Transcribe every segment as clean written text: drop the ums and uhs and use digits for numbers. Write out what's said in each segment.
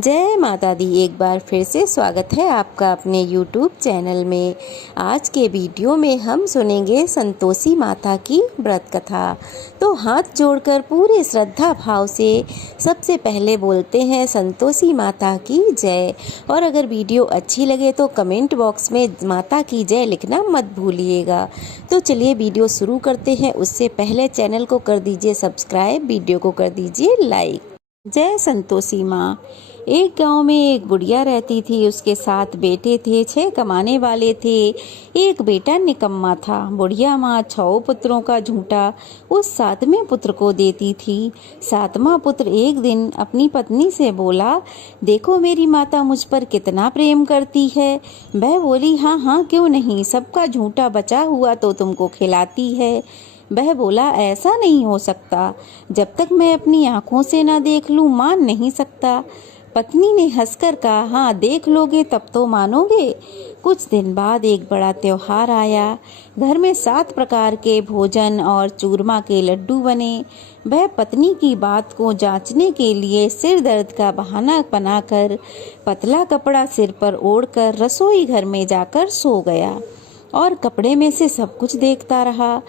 जय माता दी। एक बार फिर से स्वागत है आपका अपने YouTube चैनल में। आज के वीडियो में हम सुनेंगे संतोषी माता की व्रत कथा। तो हाथ जोड़कर पूरे श्रद्धा भाव से सबसे पहले बोलते हैं संतोषी माता की जय। और अगर वीडियो अच्छी लगे तो कमेंट बॉक्स में माता की जय लिखना मत भूलिएगा। तो चलिए वीडियो शुरू करते हैं। उससे पहले चैनल को कर दीजिए सब्सक्राइब, वीडियो को कर दीजिए लाइक। जय संतोषी माँ। एक गांव में एक बुढ़िया रहती थी। उसके 7 बेटे थे, 6 कमाने वाले थे, एक बेटा निकम्मा था। बुढ़िया माँ 6 पुत्रों का झूठा उस 7वें पुत्र को देती थी। 7वां पुत्र एक दिन अपनी पत्नी से बोला, देखो मेरी माता मुझ पर कितना प्रेम करती है। वह बोली, हाँ हाँ क्यों नहीं, सबका झूठा बचा हुआ तो तुमको खिलाती है। वह बोला, ऐसा नहीं हो सकता, जब तक मैं अपनी आंखों से ना देख लूं मान नहीं सकता। पत्नी ने हंसकर कहा, हाँ देख लोगे तब तो मानोगे। कुछ दिन बाद एक बड़ा त्योहार आया। घर में 7 प्रकार के भोजन और चूरमा के लड्डू बने। वह पत्नी की बात को जांचने के लिए सिर दर्द का बहाना बनाकर पतला कपड़ा सिर पर ओढ़कर रसोई घर में जाकर सो गया और कपड़े में से सब कुछ देखता रहा।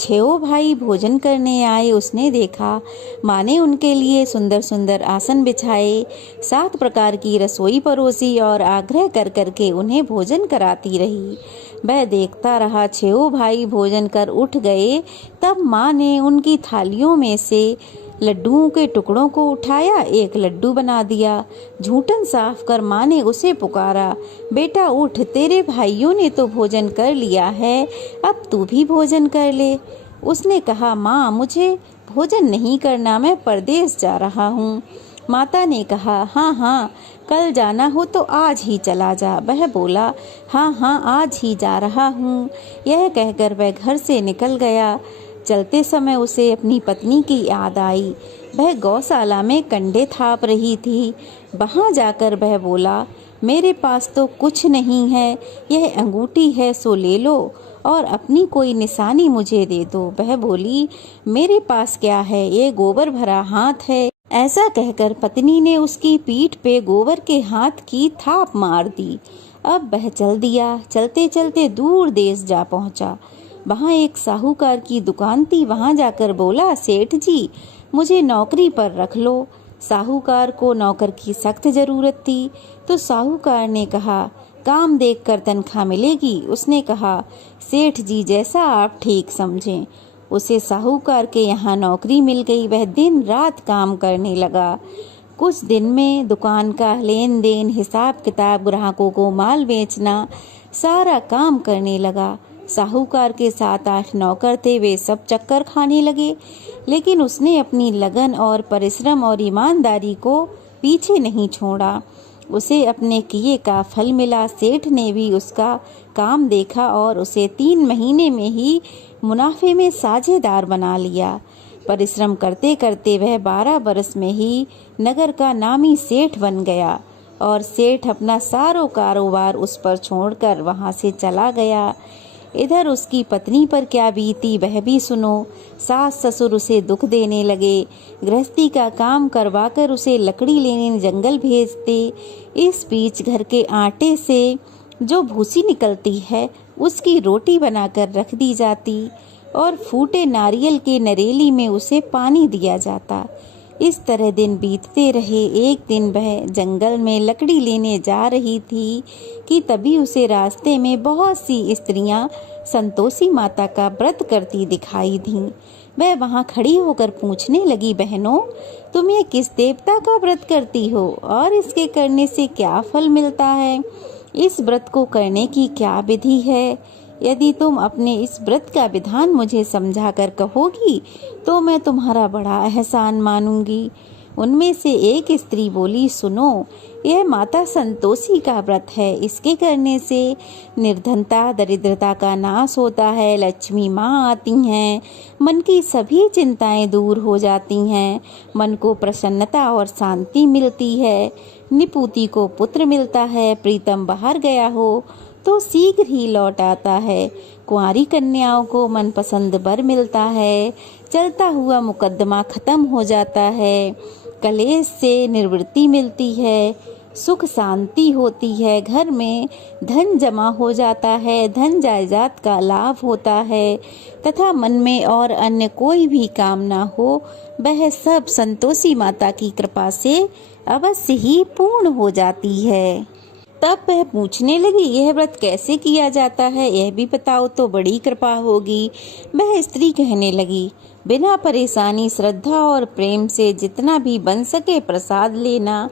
6 भाई भोजन करने आए। उसने देखा माँ ने उनके लिए सुंदर सुंदर आसन बिछाए, 7 प्रकार की रसोई परोसी और आग्रह कर करके उन्हें भोजन कराती रही। वह देखता रहा। 6 भाई भोजन कर उठ गए। तब माँ ने उनकी थालियों में से लड्डुओं के टुकड़ों को उठाया, एक लड्डू बना दिया। झूठन साफ कर माँ ने उसे पुकारा, बेटा उठ, तेरे भाइयों ने तो भोजन कर लिया है, अब तू भी भोजन कर ले। उसने कहा, माँ मुझे भोजन नहीं करना, मैं परदेश जा रहा हूँ। माता ने कहा, हाँ हाँ कल जाना हो तो आज ही चला जा। वह बोला, हाँ हाँ आज ही जा रहा हूँ। यह कहकर वह घर से निकल गया। चलते समय उसे अपनी पत्नी की याद आई। वह गौशाला में कंडे थाप रही थी। वहां जाकर वह बोला, मेरे पास तो कुछ नहीं है, यह अंगूठी है सो ले लो और अपनी कोई निशानी मुझे दे दो। वह बोली, मेरे पास क्या है, ये गोबर भरा हाथ है। ऐसा कहकर पत्नी ने उसकी पीठ पे गोबर के हाथ की थाप मार दी। अब वह चल दिया। चलते चलते दूर देश जा पहुंचा। वहाँ एक साहूकार की दुकान थी। वहाँ जाकर बोला, सेठ जी मुझे नौकरी पर रख लो। साहूकार को नौकर की सख्त जरूरत थी तो साहूकार ने कहा, काम देखकर तनख्वाह मिलेगी। उसने कहा, सेठ जी जैसा आप ठीक समझें। उसे साहूकार के यहाँ नौकरी मिल गई। वह दिन रात काम करने लगा। कुछ दिन में दुकान का लेन देन, हिसाब किताब, ग्राहकों को माल बेचना, सारा काम करने लगा। साहूकार के 7-8 नौकर थे, वे सब चक्कर खाने लगे, लेकिन उसने अपनी लगन और परिश्रम और ईमानदारी को पीछे नहीं छोड़ा। उसे अपने किए का फल मिला। सेठ ने भी उसका काम देखा और उसे 3 महीने में ही मुनाफे में साझेदार बना लिया। परिश्रम करते करते वह 12 बरस में ही नगर का नामी सेठ बन गया और सेठ अपना सारो कारोबार उस पर छोड़कर वहां से चला गया। इधर उसकी पत्नी पर क्या बीती वह भी सुनो। सास ससुर उसे दुख देने लगे। गृहस्थी का काम करवाकर उसे लकड़ी लेने जंगल भेजते। इस बीच घर के आटे से जो भूसी निकलती है उसकी रोटी बनाकर रख दी जाती और फूटे नारियल के नरेली में उसे पानी दिया जाता। इस तरह दिन बीतते रहे। एक दिन वह जंगल में लकड़ी लेने जा रही थी कि तभी उसे रास्ते में बहुत सी स्त्रियां संतोषी माता का व्रत करती दिखाई दीं। वह वहां खड़ी होकर पूछने लगी, बहनों तुम ये किस देवता का व्रत करती हो और इसके करने से क्या फल मिलता है? इस व्रत को करने की क्या विधि है? यदि तुम अपने इस व्रत का विधान मुझे समझा कर कहोगी तो मैं तुम्हारा बड़ा एहसान मानूंगी। उनमें से एक स्त्री बोली, सुनो यह माता संतोषी का व्रत है। इसके करने से निर्धनता दरिद्रता का नाश होता है, लक्ष्मी माँ आती हैं, मन की सभी चिंताएं दूर हो जाती हैं, मन को प्रसन्नता और शांति मिलती है, निपुति को पुत्र मिलता है, प्रीतम बाहर गया हो तो शीघ्र ही लौट आता है, कुंवारी कन्याओं को मनपसंद वर मिलता है, चलता हुआ मुकद्दमा खत्म हो जाता है, कलेश से निवृत्ति मिलती है, सुख शांति होती है, घर में धन जमा हो जाता है, धन जायदाद का लाभ होता है तथा मन में और अन्य कोई भी कामना हो वह सब संतोषी माता की कृपा से अवश्य ही पूर्ण हो जाती है। तब वह पूछने लगी, यह व्रत कैसे किया जाता है, यह भी बताओ तो बड़ी कृपा होगी। वह स्त्री कहने लगी, बिना परेशानी श्रद्धा और प्रेम से जितना भी बन सके प्रसाद लेना,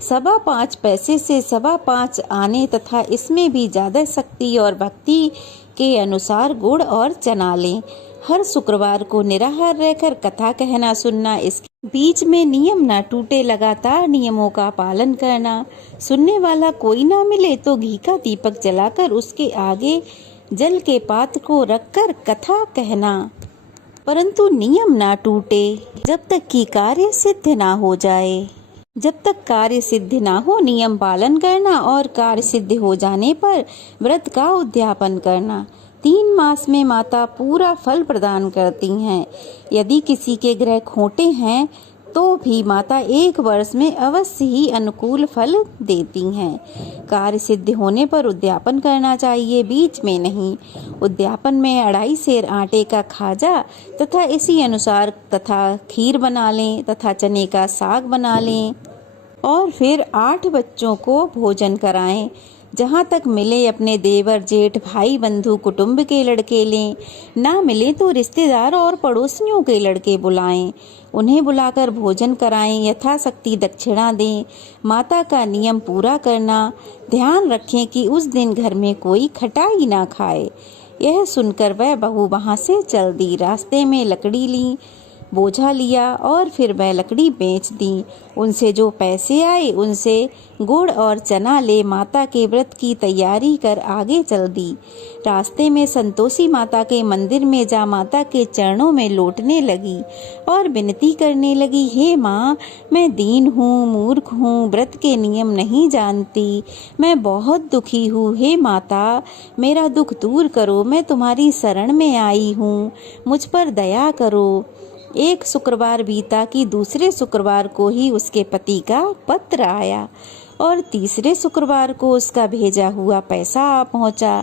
5.25 पैसे से 5.25 आने तथा इसमें भी ज्यादा शक्ति और भक्ति के अनुसार गुड़ और चना लें। हर शुक्रवार को निराहार रहकर कथा कहना सुनना, इसके बीच में नियम ना टूटे, लगातार नियमों का पालन करना। सुनने वाला कोई ना मिले तो घी का दीपक जलाकर उसके आगे जल के पात्र को रखकर कथा कहना, परंतु नियम ना टूटे जब तक कि कार्य सिद्ध ना हो जाए। जब तक कार्य सिद्ध ना हो नियम पालन करना और कार्य सिद्ध हो जाने पर व्रत का उद्यापन करना। 3 मास में माता पूरा फल प्रदान करती हैं। यदि किसी के ग्रह खोटे हैं तो भी माता 1 वर्ष में अवश्य ही अनुकूल फल देती हैं। कार्य सिद्ध होने पर उद्यापन करना चाहिए, बीच में नहीं। उद्यापन में 2.5 सेर आटे का खाजा तथा इसी अनुसार तथा खीर बना लें तथा चने का साग बना लें और फिर 8 बच्चों को भोजन कराएं। जहाँ तक मिले अपने देवर जेठ भाई बंधु कुटुंब के लड़के लें, ना मिले तो रिश्तेदार और पड़ोसियों के लड़के बुलाएं, उन्हें बुलाकर भोजन कराएं, यथाशक्ति दक्षिणा दें। माता का नियम पूरा करना, ध्यान रखें कि उस दिन घर में कोई खटाई ना खाए। यह सुनकर वह बहू वहाँ से चल दी। रास्ते में लकड़ी ली, बोझा लिया और फिर वह लकड़ी बेच दी। उनसे जो पैसे आए उनसे गुड़ और चना ले माता के व्रत की तैयारी कर आगे चल दी। रास्ते में संतोषी माता के मंदिर में जा माता के चरणों में लौटने लगी और विनती करने लगी, हे माँ, मैं दीन हूँ, मूर्ख हूँ, व्रत के नियम नहीं जानती, मैं बहुत दुखी हूँ। हे माता, मेरा दुख दूर करो, मैं तुम्हारी शरण में आई हूँ, मुझ पर दया करो। एक शुक्रवार बीता कि दूसरे शुक्रवार को ही उसके पति का पत्र आया और तीसरे शुक्रवार को उसका भेजा हुआ पैसा आ पहुंचा।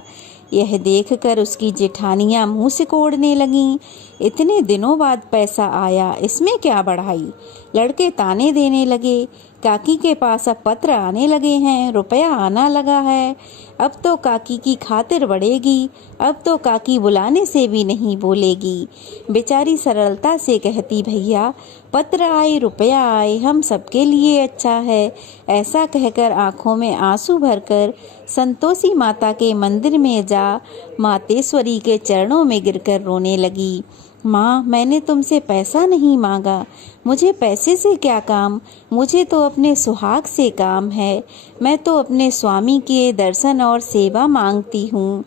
यह देखकर उसकी जेठानियां मुंह सिकोड़ने लगीं। इतने दिनों बाद पैसा आया, इसमें क्या बढ़ाई। लड़के ताने देने लगे, काकी के पास अब पत्र आने लगे हैं, रुपया आना लगा है, अब तो काकी की खातिर बढ़ेगी, अब तो काकी बुलाने से भी नहीं बोलेगी। बेचारी सरलता से कहती, भैया पत्र आए, रुपया आए, हम सबके लिए अच्छा है। ऐसा कहकर आंखों में आंसू भरकर संतोषी माता के मंदिर में जा मातेश्वरी के चरणों में गिरकर रोने लगी। माँ, मैंने तुमसे पैसा नहीं मांगा, मुझे पैसे से क्या काम, मुझे तो अपने सुहाग से काम है, मैं तो अपने स्वामी के दर्शन और सेवा मांगती हूँ।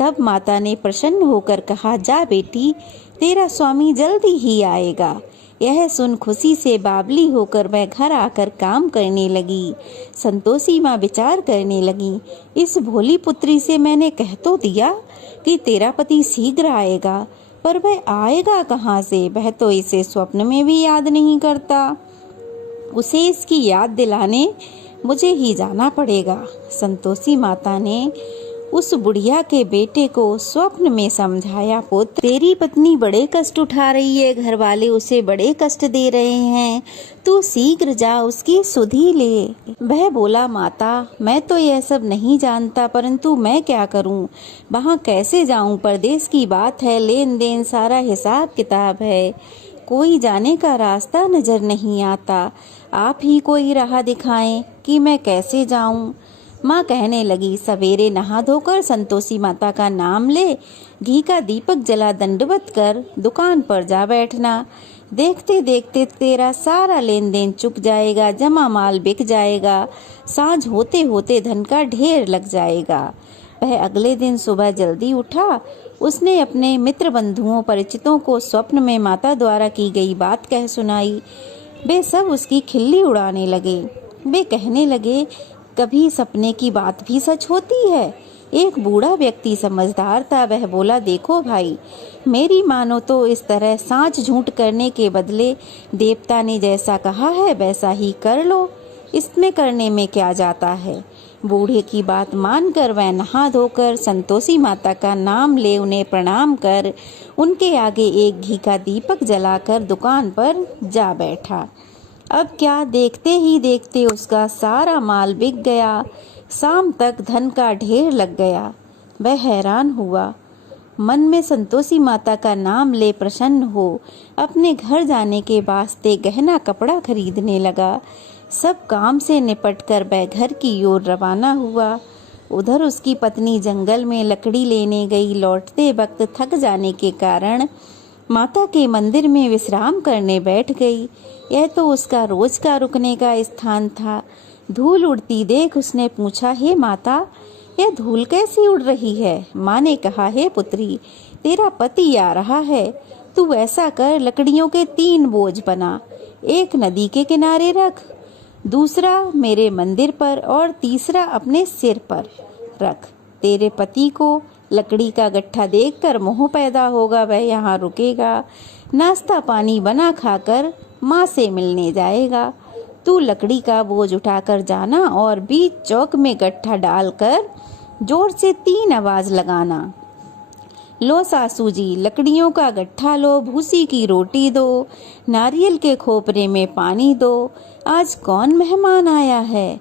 तब माता ने प्रसन्न होकर कहा, जा बेटी, तेरा स्वामी जल्दी ही आएगा। यह सुन खुशी से बावली होकर वह घर आकर काम करने लगी। संतोषी माँ विचार करने लगी, इस भोली पुत्री से मैंने कह तो दिया कि तेरा पति शीघ्र आएगा, पर वह आएगा कहाँ से, वह तो इसे स्वप्न में भी याद नहीं करता। उसे इसकी याद दिलाने मुझे ही जाना पड़ेगा। संतोषी माता ने उस बुढ़िया के बेटे को स्वप्न में समझाया, पुत्र, तेरी पत्नी बड़े कष्ट उठा रही है, घर वाले उसे बड़े कष्ट दे रहे हैं, तू शीघ्र जा उसकी सुधि ले। वह बोला, माता, मैं तो यह सब नहीं जानता, परंतु मैं क्या करूं, वहां कैसे जाऊं, परदेश की बात है, लेन देन सारा हिसाब किताब है, कोई जाने का रास्ता नजर नहीं आता, आप ही कोई राह दिखाएं कि मैं कैसे जाऊं। माँ कहने लगी, सवेरे नहा धोकर संतोषी माता का नाम ले, घी का दीपक जला दंडवत कर दुकान पर जा बैठना। देखते देखते तेरा सारा लेन देन चुक जाएगा, जमा माल बिक जाएगा, सांझ होते होते धन का ढेर लग जाएगा। वह अगले दिन सुबह जल्दी उठा। उसने अपने मित्र बंधुओं परिचितों को स्वप्न में माता द्वारा की गई बात कह सुनाई। वे सब उसकी खिल्ली उड़ाने लगे। वे कहने लगे, कभी सपने की बात भी सच होती है। एक बूढ़ा व्यक्ति समझदार था। वह बोला, देखो भाई, मेरी मानो तो इस तरह सांच झूठ करने के बदले देवता ने जैसा कहा है वैसा ही कर लो, इसमें करने में क्या जाता है। बूढ़े की बात मानकर वह नहा धोकर संतोषी माता का नाम ले उन्हें प्रणाम कर उनके आगे एक घी का दीपक जलाकर दुकान पर जा बैठा। अब क्या, देखते ही देखते उसका सारा माल बिक गया। शाम तक धन का ढेर लग गया। वह हैरान हुआ, मन में संतोषी माता का नाम ले प्रसन्न हो अपने घर जाने के वास्ते गहना कपड़ा खरीदने लगा। सब काम से निपटकर वह घर की ओर रवाना हुआ। उधर उसकी पत्नी जंगल में लकड़ी लेने गई। लौटते वक्त थक जाने के कारण माता के मंदिर में विश्राम करने बैठ गई। यह तो उसका रोज का रुकने का स्थान था। धूल उड़ती देख उसने पूछा, हे माता, यह धूल कैसी उड़ रही है। माँ ने कहा, हे पुत्री, तेरा पति आ रहा है। तू ऐसा कर, लकड़ियों के 3 बोझ बना, एक नदी के किनारे रख, दूसरा मेरे मंदिर पर और तीसरा अपने सिर पर रख। तेरे पति को लकड़ी का गट्ठा देखकर मोह पैदा होगा, वह यहाँ रुकेगा, नाश्ता पानी बना खाकर माँ से मिलने जाएगा। तू लकड़ी का बोझ उठाकर जाना और बीच चौक में गट्ठा डालकर जोर से 3 आवाज लगाना। लो सासू जी, लकड़ियों का गट्ठा लो, भूसी की रोटी दो, नारियल के खोपरे में पानी दो, आज कौन मेहमान आया है।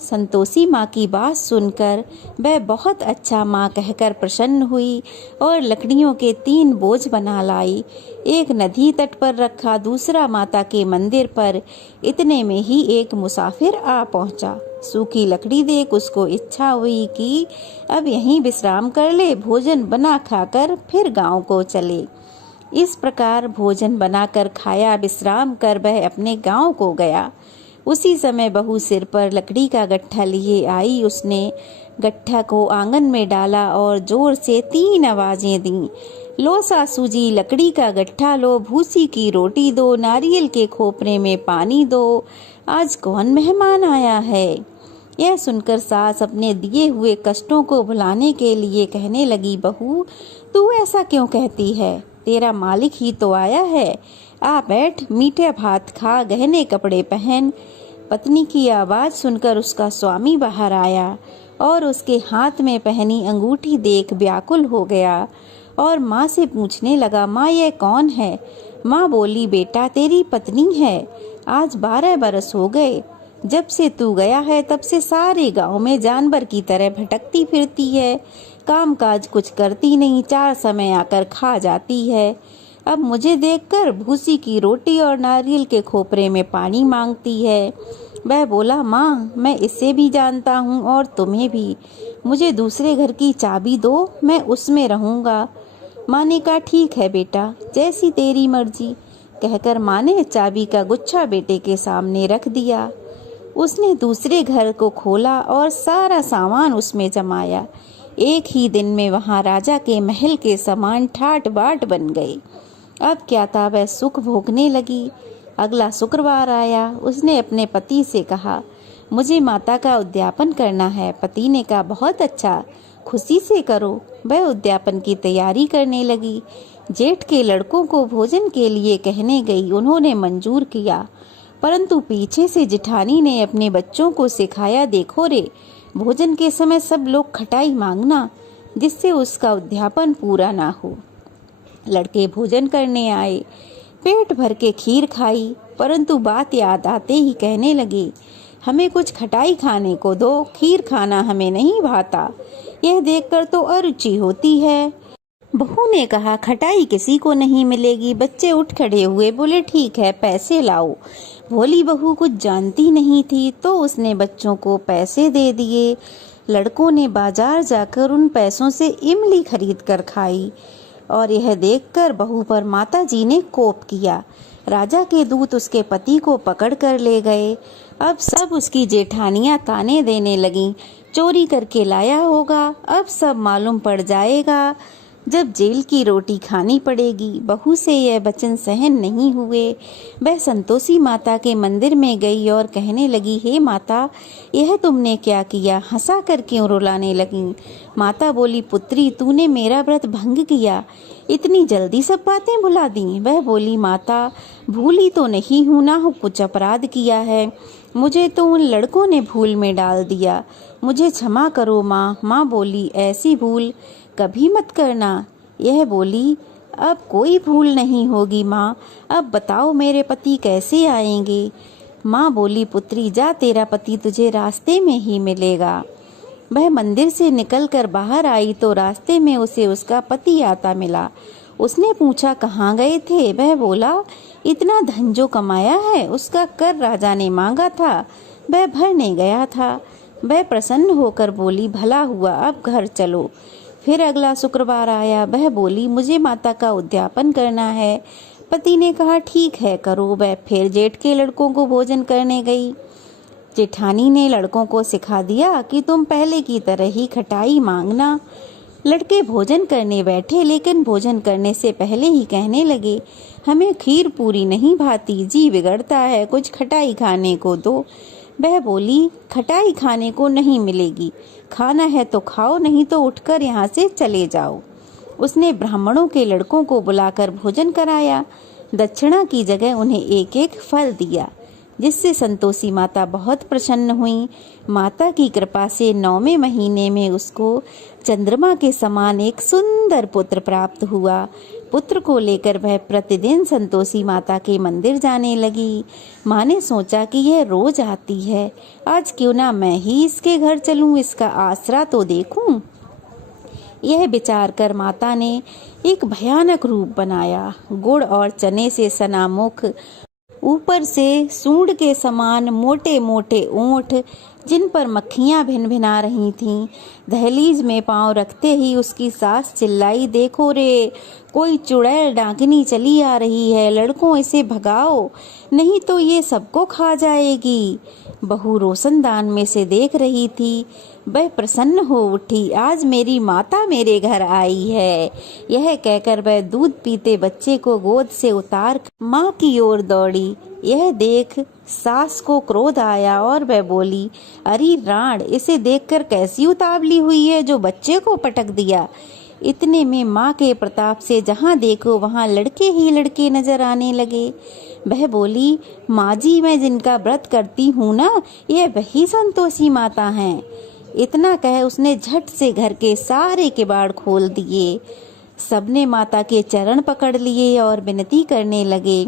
संतोषी माँ की बात सुनकर वह बहुत अच्छा माँ कहकर प्रसन्न हुई और लकड़ियों के 3 बोझ बना लाई। एक नदी तट पर रखा, दूसरा माता के मंदिर पर। इतने में ही एक मुसाफिर आ पहुँचा। सूखी लकड़ी देख उसको इच्छा हुई कि अब यहीं विश्राम कर ले, भोजन बना खाकर फिर गांव को चले। इस प्रकार भोजन बनाकर खाया, विश्राम कर वह अपने गांव को गया। उसी समय बहू सिर पर लकड़ी का गट्ठा लिए आई। उसने गट्ठा को आंगन में डाला और जोर से 3 आवाजें दी। लो सासू जी, लकड़ी का गट्ठा लो, भूसी की रोटी दो, नारियल के खोपरे में पानी दो, आज कौन मेहमान आया है। यह सुनकर सास अपने दिए हुए कष्टों को भुलाने के लिए कहने लगी, बहू, तू ऐसा क्यों कहती है, तेरा मालिक ही तो आया है। आ बैठ, मीठे भात खा, गहने कपड़े पहन। पत्नी की आवाज सुनकर उसका स्वामी बाहर आया और उसके हाथ में पहनी अंगूठी देख व्याकुल हो गया और माँ से पूछने लगा, माँ यह कौन है। माँ बोली, बेटा तेरी पत्नी है, आज 12 बरस हो गए। जब से तू गया है तब से सारे गांव में जानवर की तरह भटकती फिरती है, काम काज कुछ करती नहीं, 4 समय आकर खा जाती है। अब मुझे देखकर भूसी की रोटी और नारियल के खोपरे में पानी मांगती है। वह बोला, माँ मैं इसे भी जानता हूँ और तुम्हें भी, मुझे दूसरे घर की चाबी दो, मैं उसमें रहूँगा। माँ ने कहा, ठीक है बेटा, जैसी तेरी मर्जी। कहकर माँ ने चाबी का गुच्छा बेटे के सामने रख दिया। उसने दूसरे घर को खोला और सारा सामान उसमें जमाया। एक ही दिन में वहाँ राजा के महल के समान ठाट बाट बन गए। अब क्या था, वह सुख भोगने लगी। अगला शुक्रवार आया। उसने अपने पति से कहा, मुझे माता का उद्यापन करना है। पति ने कहा, बहुत अच्छा, खुशी से करो। वह उद्यापन की तैयारी करने लगी। जेठ के लड़कों को भोजन के लिए कहने गई। उन्होंने मंजूर किया, परंतु पीछे से जिठानी ने अपने बच्चों को सिखाया, देखो रे, भोजन के समय सब लोग खटाई मांगना, जिससे उसका उद्यापन पूरा ना हो। लड़के भोजन करने आए, पेट भर के खीर खाई, परंतु बात याद आते ही कहने लगे, हमें कुछ खटाई खाने को दो, खीर खाना हमें नहीं भाता, यह देखकर तो अरुचि होती है। बहू ने कहा, खटाई किसी को नहीं मिलेगी। बच्चे उठ खड़े हुए, बोले, ठीक है, पैसे लाओ। भोली बहू कुछ जानती नहीं थी, तो उसने बच्चों को पैसे दे दिए। लड़कों ने बाजार जाकर उन पैसों से इमली खरीद कर खाई और यह देखकर बहू पर माताजी ने कोप किया। राजा के दूत उसके पति को पकड़ कर ले गए। अब सब उसकी जेठानियां ताने देने लगीं, चोरी करके लाया होगा, अब सब मालूम पड़ जाएगा। जब जेल की रोटी खानी पड़ेगी। बहू से यह वचन सहन नहीं हुए। वह संतोषी माता के मंदिर में गई और कहने लगी, हे माता, यह तुमने क्या किया? हंसा कर क्यों रुलाने लगी? माता बोली, पुत्री, तूने मेरा व्रत भंग किया, इतनी जल्दी सब बातें भुला दी। वह बोली, माता, भूली तो नहीं हूँ ना, कुछ अपराध किया है, मुझे तो उन लड़कों ने भूल में डाल दिया, मुझे क्षमा करो माँ। माँ बोली, ऐसी भूल कभी मत करना। यह बोली, अब कोई भूल नहीं होगी माँ, अब बताओ मेरे पति कैसे आएंगे? माँ बोली, पुत्री, जा, तेरा पति तुझे रास्ते में ही मिलेगा। वह मंदिर से निकलकर बाहर आई तो रास्ते में उसे उसका पति आता मिला। उसने पूछा, कहाँ गए थे? वह बोला, इतना धन जो कमाया है उसका कर राजा ने मांगा था, वह भरने गया था। वह प्रसन्न होकर बोली, भला हुआ, अब घर चलो। फिर अगला शुक्रवार आया। वह बोली, मुझे माता का उद्यापन करना है। पति ने कहा, ठीक है, करो। वह फिर जेठ के लड़कों को भोजन करने गई। जेठानी ने लड़कों को सिखा दिया कि तुम पहले की तरह ही खटाई मांगना। लड़के भोजन करने बैठे, लेकिन भोजन करने से पहले ही कहने लगे, हमें खीर पूरी नहीं भाती, जी बिगड़ता है, कुछ खटाई खाने को दो। वह बोली, खटाई खाने को नहीं मिलेगी, खाना है तो खाओ, नहीं तो उठकर यहाँ से चले जाओ। उसने ब्राह्मणों के लड़कों को बुलाकर भोजन कराया। दक्षिणा की जगह उन्हें एक एक फल दिया, जिससे संतोषी माता बहुत प्रसन्न हुई। माता की कृपा से 9वें महीने में उसको चंद्रमा के समान एक सुंदर पुत्र प्राप्त हुआ। पुत्र को लेकर वह प्रतिदिन संतोषी माता के मंदिर जाने लगी। माँ ने सोचा कि यह रोज आती है, आज क्यों ना मैं ही इसके घर चलूं, इसका आसरा तो देखूं। यह विचार कर माता ने एक भयानक रूप बनाया। गुड़ और चने से सना मुख, ऊपर से सूंड के समान मोटे मोटे ओंठ, जिन पर मक्खियां भिनभिना रही थीं। दहलीज में पांव रखते ही उसकी सास चिल्लाई, देखो रे, कोई चुड़ैल डाकिनी चली आ रही है, लड़कों इसे भगाओ, नहीं तो ये सबको खा जाएगी। बहू रोशनदान में से देख रही थी। वह प्रसन्न हो उठी, आज मेरी माता मेरे घर आई है। यह कहकर वह दूध पीते बच्चे को गोद से उतार माँ की ओर दौड़ी। यह देख सास को क्रोध आया और वह बोली, अरे राण, इसे देखकर कैसी उतावली हुई है जो बच्चे को पटक दिया। इतने में माँ के प्रताप से जहाँ देखो वहाँ लड़के ही लड़के नजर आने लगे। वह बोली, माँ जी, मैं जिनका व्रत करती हूँ ना, यह वही संतोषी माता हैं। इतना कह उसने झट से घर के सारे किवाड़ खोल दिए। सबने माता के चरण पकड़ लिए और विनती करने लगे,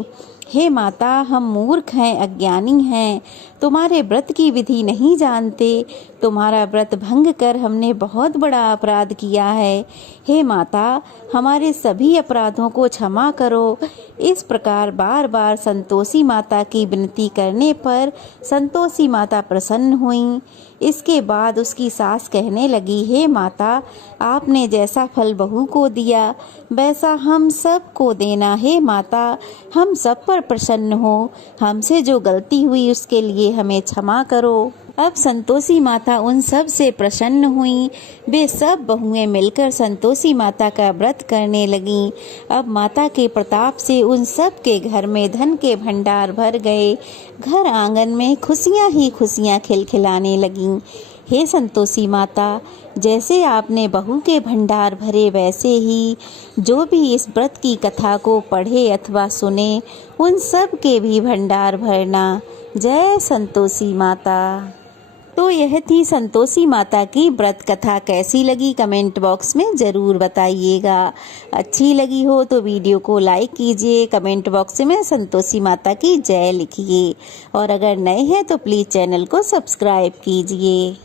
हे माता, हम मूर्ख हैं, अज्ञानी हैं, तुम्हारे व्रत की विधि नहीं जानते, तुम्हारा व्रत भंग कर हमने बहुत बड़ा अपराध किया है। हे माता, हमारे सभी अपराधों को क्षमा करो। इस प्रकार बार बार संतोषी माता की विनती करने पर संतोषी माता प्रसन्न हुई। इसके बाद उसकी सास कहने लगी, हे माता, आपने जैसा फल बहू को दिया वैसा हम सब को देना। हे माता, हम सब पर प्रसन्न हो, हमसे जो गलती हुई उसके लिए हमें क्षमा करो। अब संतोषी माता उन सब से प्रसन्न हुई। वे सब बहुएं मिलकर संतोषी माता का व्रत करने लगीं। अब माता के प्रताप से उन सब के घर में धन के भंडार भर गए। घर आंगन में खुशियां ही खुशियां खिलखिलाने लगीं। हे संतोषी माता, जैसे आपने बहू के भंडार भरे, वैसे ही जो भी इस व्रत की कथा को पढ़े अथवा सुने, उन सब के भी भंडार भरना। जय संतोषी माता। तो यह थी संतोषी माता की व्रत कथा। कैसी लगी कमेंट बॉक्स में ज़रूर बताइएगा। अच्छी लगी हो तो वीडियो को लाइक कीजिए, कमेंट बॉक्स में संतोषी माता की जय लिखिए और अगर नए हैं तो प्लीज़ चैनल को सब्सक्राइब कीजिए।